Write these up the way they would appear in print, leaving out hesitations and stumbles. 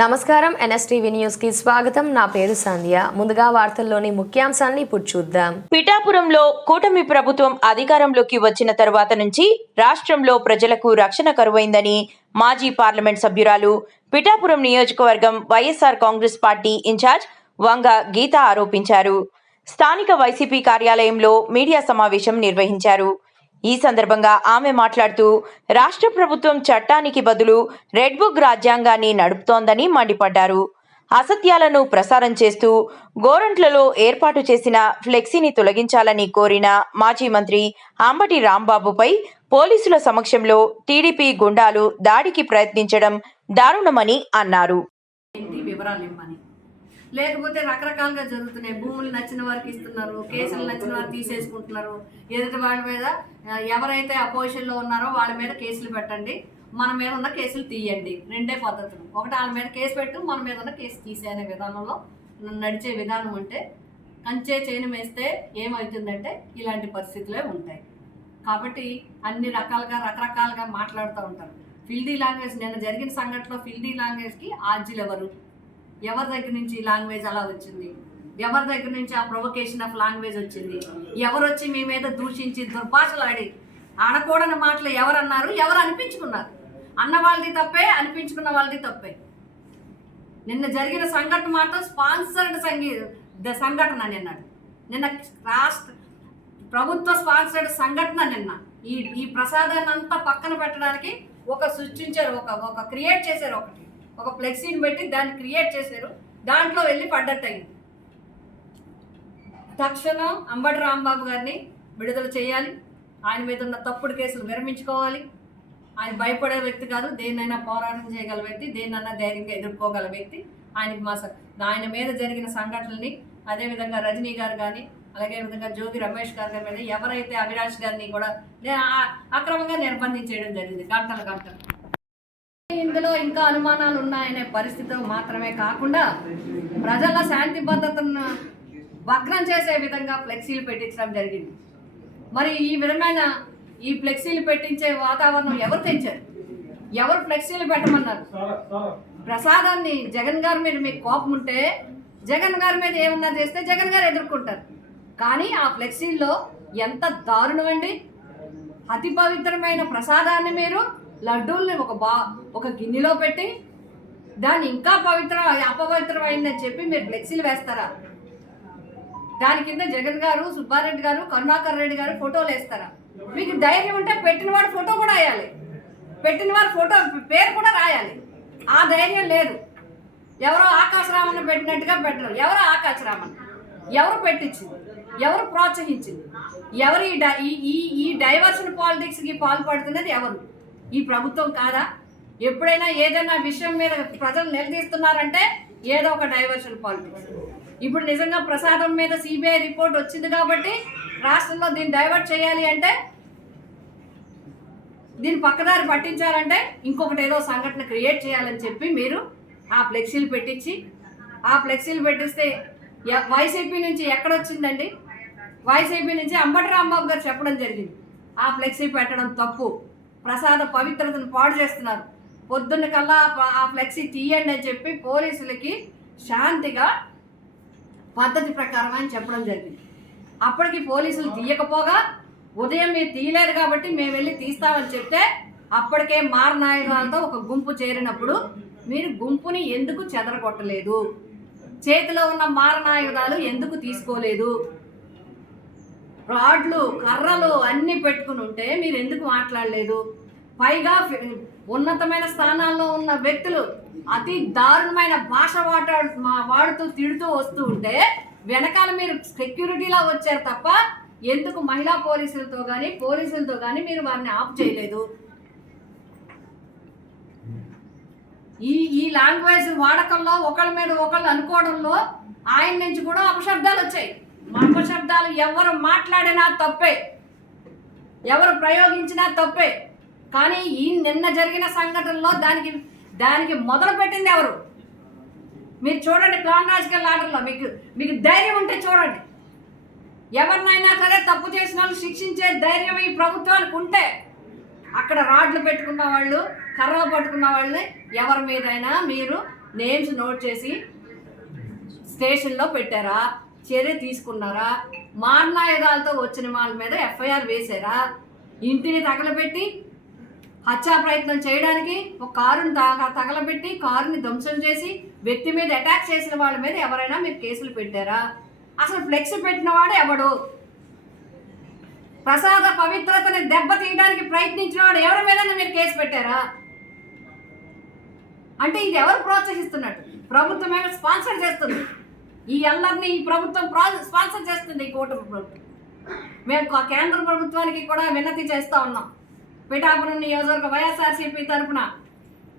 నమస్కారం NSTV news కి స్వాగతం. నా పేరు సంధ్య. ముందుగా వార్తల్లోని ముఖ్యాంశాలను ఇప్పుడు చూద్దాం. పిఠాపురంలో కూటమి ప్రభుత్వం అధికారంలోకి వచ్చిన తరువాత నుంచి రాష్ట్రంలో ప్రజలకు రక్షణ కరువైందని మాజీ పార్లమెంట్ సభ్యురాలు, పిఠాపురం నియోజకవర్గం వైఎస్ఆర్ కాంగ్రెస్ పార్టీ ఇన్ఛార్జ్ వంగ గీత ఆరోపించారు. స్థానిక వైసీపీ కార్యాలయంలో మీడియా సమావేశం నిర్వహించారు. ఈ సందర్భంగా ఆమె మాట్లాడుతూ రాష్ట్ర ప్రభుత్వం చట్టానికి బదులు రెడ్ బుక్ రాజ్యాంగాన్ని నడుపుతోందని మండిపడ్డారు. అసత్యాలను ప్రసారం చేస్తూ గోరంట్లలో ఏర్పాటు చేసిన ఫ్లెక్సీని తొలగించాలని కోరిన మాజీ మంత్రి అంబటి రాంబాబుపై పోలీసుల సమక్షంలో టీడీపీ గుండాలు దాడికి ప్రయత్నించడం దారుణమని అన్నారు. లేకపోతే రకరకాలుగా జరుగుతున్నాయి. భూములు నచ్చిన వారికి ఇస్తున్నారు, కేసులు నచ్చిన వారు తీసేసుకుంటున్నారు. ఎదుటి వాళ్ళ మీద ఎవరైతే అపోజిషన్లో ఉన్నారో వాళ్ళ మీద కేసులు పెట్టండి, మన మీద ఉన్న కేసులు తీయండి. రెండే పద్ధతులు. ఒకటి వాళ్ళ మీద కేసు పెట్టు, మన మీద ఉన్న కేసు తీసే అనే విధానంలో నడిచే విధానం ఉంటే కంచే చేను వేస్తే ఏమవుతుందంటే ఇలాంటి పరిస్థితులే ఉంటాయి. కాబట్టి అన్ని రకరకాలుగా మాట్లాడుతూ ఉంటారు. ఫిల్దీ లాంగ్వేజ్, నిన్న జరిగిన సంఘటనలో ఫిల్దీ లాంగ్వేజ్కి ఆర్జీలు ఎవరి దగ్గర నుంచి లాంగ్వేజ్ అలా వచ్చింది? ఎవరి దగ్గర నుంచి ఆ ప్రొవకేషన్ ఆఫ్ లాంగ్వేజ్ వచ్చింది? ఎవరు వచ్చి మీ మీద దూషించి దుర్భాషలు ఆడకూడని మాటలు ఎవరు అన్నారు? ఎవరు అనిపించుకున్నారు? అన్న వాళ్ళది తప్పే, అనిపించుకున్న వాళ్ళది తప్పే. నిన్న జరిగిన సంఘటన మాట స్పాన్సర్డ్ సంఘటన నిన్న రాష్ట్ర ప్రభుత్వ స్పాన్సర్డ్ సంఘటన. నిన్న ఈ ప్రసాదాన్ని అంతా పక్కన పెట్టడానికి సృష్టించారు, ఒక క్రియేట్ చేశారు. ఒక ఫ్లెక్సీని పెట్టి దాన్ని క్రియేట్ చేశారు. దాంట్లో వెళ్ళి పడ్డట్టయింది. తక్షణం అంబటి రాంబాబు గారిని విడుదల చేయాలి. ఆయన మీద ఉన్న తప్పుడు కేసులు విరమించుకోవాలి. ఆయన భయపడే వ్యక్తి కాదు, దేన్నైనా పోరాటం చేయగల వ్యక్తి, దేన్నైనా ధైర్యంగా ఎదుర్కోగల వ్యక్తి. ఆయన మీద జరిగిన సంఘటనల్ని, అదేవిధంగా రజనీ గారు కానీ, అలాగే విధంగా జోగి రమేష్ గారి మీద ఎవరైతే అవినాష్ గారిని కూడా అక్రమంగా నిర్బంధించేయడం జరిగింది గంటలు. ఇందులో ఇంకా అనుమానాలు ఉన్నాయనే పరిస్థితి మాత్రమే కాకుండా ప్రజల శాంతి భద్రతను భగ్నం చేసే విధంగా ఫ్లెక్సీలు పెట్టించడం జరిగింది. మరి ఈ విధమైన ఈ ఫ్లెక్సీలు పెట్టించే వాతావరణం ఎవరు తెచ్చారు? ఎవరు ఫ్లెక్సీలు పెట్టమన్నారు? ప్రసాదాన్ని జగన్ గారి మీద మీకు కోపం ఉంటే జగన్ గారి మీద ఏమన్నా చేస్తే జగన్ గారు ఎదుర్కొంటారు. కానీ ఆ ఫ్లెక్సీల్లో ఎంత దారుణం అండి! అతి పవిత్రమైన ప్రసాదాన్ని మీరు లడ్డూల్ని ఒక గిన్నెలో పెట్టి దాన్ని ఇంకా అపవిత్రమైందని చెప్పి మీరు ఫ్లెక్సీలు వేస్తారా? దాని కింద జగన్ గారు, సుబ్బారెడ్డి గారు, కరుణాకర్ రెడ్డి గారు ఫోటోలు వేస్తారా? మీకు ధైర్యం ఉంటే పెట్టిన వాడు ఫోటో కూడా వేయాలి, పెట్టిన వాడు ఫోటో పేరు కూడా రాయాలి. ఆ ధైర్యం లేదు. ఎవరో ఆకాశరామన్న పెట్టినట్టుగా పెట్టరు. ఎవరో ఆకాశరామన్న ఎవరు పెట్టించింది? ఎవరు ప్రోత్సహించింది? ఎవరు ఈ డైవర్షన్ పాలిటిక్స్కి పాల్పడుతున్నది ఎవరు? ఈ ప్రభుత్వం కాదా? ఎప్పుడైనా ఏదైనా విషయం మీద ప్రజలు నిలదీస్తున్నారంటే ఏదో ఒక డైవర్షన్ పాలిటిక్స్. ఇప్పుడు నిజంగా ప్రసాదం మీద సిబిఐ రిపోర్ట్ వచ్చింది కాబట్టి రాష్ట్రంలో దీన్ని డైవర్ట్ చేయాలి అంటే, దీన్ని పక్కదారి పట్టించాలంటే ఇంకొకటి ఏదో సంఘటన క్రియేట్ చేయాలని చెప్పి మీరు ఆ ఫ్లెక్సీలు పెట్టిస్తే వైసీపీ నుంచి ఎక్కడొచ్చిందండి? వైసీపీ నుంచి అంబటి రాంబాబు గారు చెప్పడం జరిగింది ఆ ఫ్లెక్సీ పెట్టడం తప్పు, ప్రసాద పవిత్రతను పాడు చేస్తున్నారు, పొద్దున్న కల్లా ఆ ఫ్లెక్సీ తీయండి అని చెప్పి పోలీసులకి శాంతిగా పద్ధతి ప్రకారం అని చెప్పడం జరిగింది. అప్పటికి పోలీసులు తీయకపోగా ఉదయం మీరు తీయలేదు కాబట్టి మేము వెళ్ళి తీస్తామని చెప్తే అప్పటికే మారణాయుధాలతో ఒక గుంపు చేరినప్పుడు మీరు గుంపుని ఎందుకు చెదరగొట్టలేదు? చేతిలో ఉన్న మారణాయుధాలు ఎందుకు తీసుకోలేదు? రాడ్లు, కర్రలు అన్నీ పెట్టుకుని ఉంటే మీరు ఎందుకు మాట్లాడలేదు? పైగా ఉన్నతమైన స్థానాల్లో ఉన్న వ్యక్తులు అతి దారుణమైన భాష వాడుతూ తిడుతూ వస్తూ ఉంటే వెనకాల మీరు సెక్యూరిటీలా వచ్చారు తప్ప ఎందుకు మహిళా పోలీసులతో కానీ మీరు వారిని ఆఫ్ చేయలేదు? ఈ లాంగ్వేజ్ వాడకంలో ఒకళ్ళ మీద ఒకళ్ళు అనుకోవడంలో ఆయన నుంచి కూడా అపశబ్దాలు వచ్చాయి. అపశబ్దాలు ఎవరు మాట్లాడినా తప్పే, ఎవరు ప్రయోగించినా తప్పే. కానీ ఈ నిన్న జరిగిన సంఘటనలో దానికి మొదలు పెట్టింది ఎవరు? మీరు చూడండి, క్రానలాజికల్ ఆర్డర్లో మీకు ధైర్యం ఉంటే చూడండి. ఎవరినైనా సరే తప్పు చేసిన వాళ్ళు శిక్షించే ధైర్యం ఈ ప్రభుత్వానికి ఉంటే అక్కడ రాడ్లు పెట్టుకున్న వాళ్ళు, కర్రలు పట్టుకున్న వాళ్ళని ఎవరి మీదైనా మీరు నేమ్స్ నోట్ చేసి స్టేషన్లో పెట్టారా, చర్య తీసుకున్నారా, మారణాయుధాలతో వచ్చిన వాళ్ళ మీద ఎఫ్ఐఆర్ వేశారా, ఇంటిని తగలబెట్టి హత్యా ప్రయత్నం చేయడానికి ఒక కారుని తగలబెట్టి కారుని ధ్వంసం చేసి వ్యక్తి మీద అటాక్ చేసిన వాళ్ళ మీద ఎవరైనా మీరు కేసులు పెట్టారా? అసలు ఫ్లెక్స్ పెట్టిన వాడు ఎవడు? ప్రసాద పవిత్రతని దెబ్బతీయడానికి ప్రయత్నించిన వాడు ఎవరి మీద మీరు కేసు పెట్టారా? అంటే ఇది ఎవరు ప్రోత్సహిస్తున్నట్టు? ప్రభుత్వమే స్పాన్సర్ చేస్తుంది ఈ అల్లరిని. ఈ ప్రభుత్వం స్పాన్సర్ చేస్తుంది ఈ కూటమి ప్రభుత్వం. మేము కేంద్ర ప్రభుత్వానికి కూడా విన్నతి చేస్తూ ఉన్నాం. పిఠాపురం నియోజకవర్గ వైఎస్ఆర్సీపీ తరఫున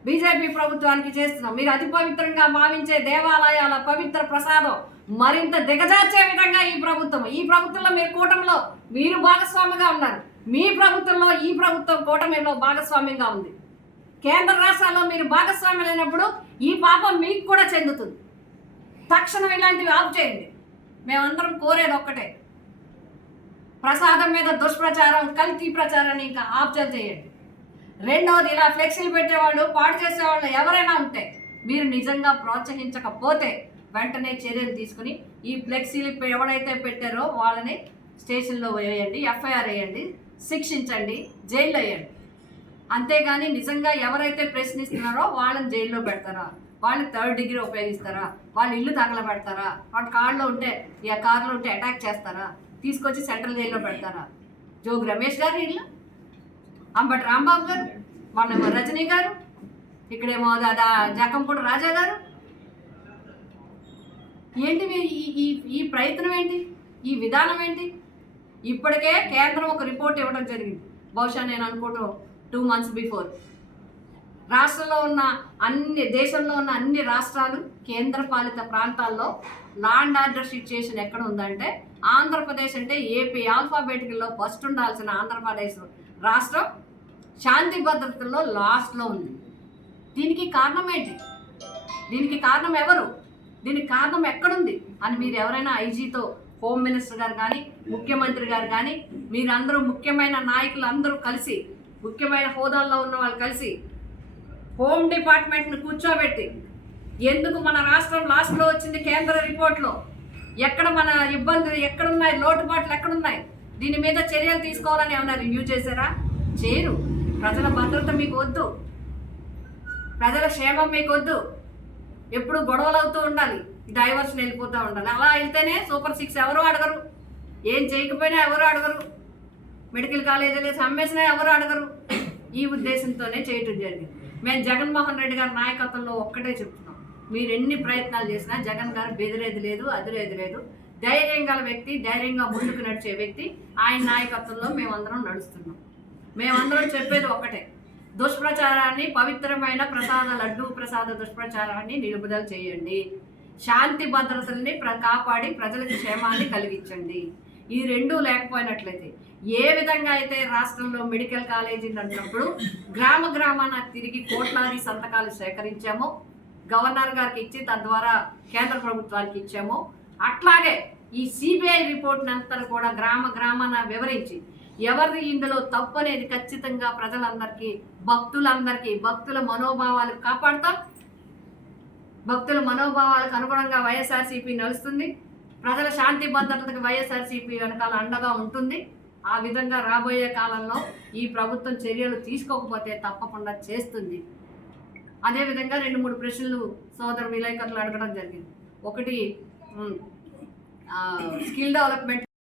బీజేపీ ప్రభుత్వానికి చేస్తున్నాం. మీరు అతి పవిత్రంగా భావించే దేవాలయాల పవిత్ర ప్రసాదం మరింత దిగజార్చే విధంగా ఈ ప్రభుత్వంలో మీరు కూటమిలో మీరు భాగస్వామిగా ఉన్నారు. మీ ప్రభుత్వంలో ఈ ప్రభుత్వం కూటమిలో భాగస్వామ్యంగా ఉంది. కేంద్ర రాష్ట్రాల్లో మీరు భాగస్వామ్యం లేనప్పుడు ఈ పాపం మీకు కూడా చెందుతుంది. తక్షణం ఇలాంటివి ఆఫ్ చేయండి. మేమందరం కోరేది ఒక్కటే, ప్రసాదం మీద దుష్ప్రచారం, కల్తీ ప్రచారాన్ని ఇంకా ఆఫ్ చేయండి. రెండవది, ఇలా ఫ్లెక్సీలు పెట్టేవాళ్ళు, పాడు చేసేవాళ్ళు ఎవరైనా ఉంటే మీరు నిజంగా ప్రోత్సహించకపోతే వెంటనే చర్యలు తీసుకుని ఈ ఫ్లెక్సీలు ఎవరైతే పెట్టారో వాళ్ళని స్టేషన్లో వేయండి, ఎఫ్ఐఆర్ వేయండి, శిక్షించండి, జైల్లో వేయండి. అంతేగాని నిజంగా ఎవరైతే ప్రశ్నిస్తున్నారో వాళ్ళని జైల్లో పెడతారా, వాళ్ళని 3rd డిగ్రీ ఉపయోగిస్తారా, వాళ్ళ ఇల్లు తగలబెడతారా, వాళ్ళ కార్లో ఉంటే అటాక్ చేస్తారా, తీసుకొచ్చి సెంట్రల్ జైల్లో పెడతారా? జోగి రమేష్ గారు ఇల్లు, అంబటి రాంబాబు గారు, మొన్న రజనీ గారు, ఇక్కడేమో జకంపూడి రాజా గారు. ఏంటి ఈ ప్రయత్నం ఏంటి? ఈ విధానం ఏంటి? ఇప్పటికే కేంద్రం ఒక రిపోర్ట్ ఇవ్వడం జరిగింది. బహుశా నేను అనుకోవటం 2 months బిఫోర్. దేశంలో ఉన్న అన్ని రాష్ట్రాలు, కేంద్రపాలిత ప్రాంతాల్లో లా అండ్ ఆర్డర్ సిచ్యుయేషన్ ఎక్కడ ఉందంటే ఆంధ్రప్రదేశ్ అంటే ఏపీ ఆల్ఫాబెటికల్లో ఫస్ట్ ఉండాల్సిన ఆంధ్రప్రదేశ్ రాష్ట్రం శాంతి భద్రతల్లో లాస్ట్లో ఉంది. దీనికి కారణం ఏంటి? దీనికి కారణం ఎవరు? దీనికి కారణం ఎక్కడుంది అని మీరు ఎవరైనా ఐజీతో, హోమ్ మినిస్టర్ గారు కానీ, ముఖ్యమంత్రి గారు కానీ, మీరందరూ ముఖ్యమైన నాయకులు అందరూ కలిసి, ముఖ్యమైన హోదాల్లో ఉన్న వాళ్ళు కలిసి హోమ్ డిపార్ట్మెంట్ని కూర్చోబెట్టి ఎందుకు మన రాష్ట్రం లాస్ట్లో వచ్చింది కేంద్ర రిపోర్ట్లో, ఎక్కడ మన ఇబ్బందులు ఎక్కడున్నాయి, లోటుపాట్లు ఎక్కడున్నాయి, దీని మీద చర్యలు తీసుకోవాలని ఏమైనా రివ్యూ చేశారా? చేయరు. ప్రజల భద్రత మీకు వద్దు, ప్రజల క్షేమం మీకు వద్దు. ఎప్పుడు గొడవలు అవుతూ ఉండాలి, డైవర్షన్ వెళ్ళిపోతూ ఉండాలి. అలా వెళ్తేనే సూపర్ 6 ఎవరు అడగరు, ఏం చేయకపోయినా ఎవరు అడగరు, మెడికల్ కాలేజీలు అమ్మేసినా ఎవరు అడగరు. ఈ ఉద్దేశంతోనే చేయటం జరిగింది. మేము జగన్మోహన్ రెడ్డి గారి నాయకత్వంలో ఒక్కటే చెప్తున్నాం, మీరు ఎన్ని ప్రయత్నాలు చేసినా జగన్ గారు బెదిరేది లేదు, అదిరేది లేదు. ధైర్యం గల వ్యక్తి, ధైర్యంగా ముందుకు నడిచే వ్యక్తి. ఆయన నాయకత్వంలో మేమందరం నడుస్తున్నాం. మేమందరం చెప్పేది ఒక్కటే, దుష్ప్రచారాన్ని, పవిత్రమైన లడ్డూ ప్రసాద దుష్ప్రచారాన్ని నిలుపుదల చేయండి. శాంతి భద్రతల్ని కాపాడి ప్రజలకు క్షేమాన్ని కలిగించండి. ఈ రెండూ లేకపోయినట్లయితే ఏ విధంగా అయితే రాష్ట్రంలో మెడికల్ కాలేజీలు అన్నప్పుడు గ్రామాన తిరిగి కోట్లాది సంతకాలు సేకరించామో, గవర్నర్ గారికి ఇచ్చి తద్వారా కేంద్ర ప్రభుత్వానికి ఇచ్చామో, అట్లాగే ఈ సిబిఐ రిపోర్ట్ని అంతా కూడా గ్రామాన వివరించి ఎవరిది ఇందులో తప్పు అనేది ఖచ్చితంగా ప్రజలందరికీ, భక్తుల మనోభావాలు కాపాడుతాం. భక్తుల మనోభావాలకు అనుగుణంగా వైఎస్ఆర్సీపీ నడుస్తుంది. ప్రజల శాంతి భద్రతకు వైఎస్ఆర్సీపీ వెనకాల అండగా ఉంటుంది. ఆ విధంగా రాబోయే కాలంలో ఈ ప్రభుత్వం చర్యలు తీసుకోకపోతే తప్పకుండా చేస్తుంది. అదేవిధంగా 2-3 ప్రశ్నలు సోదరు విలేకరులు అడగడం జరిగింది. ఒకటి, స్కిల్ డెవలప్మెంట్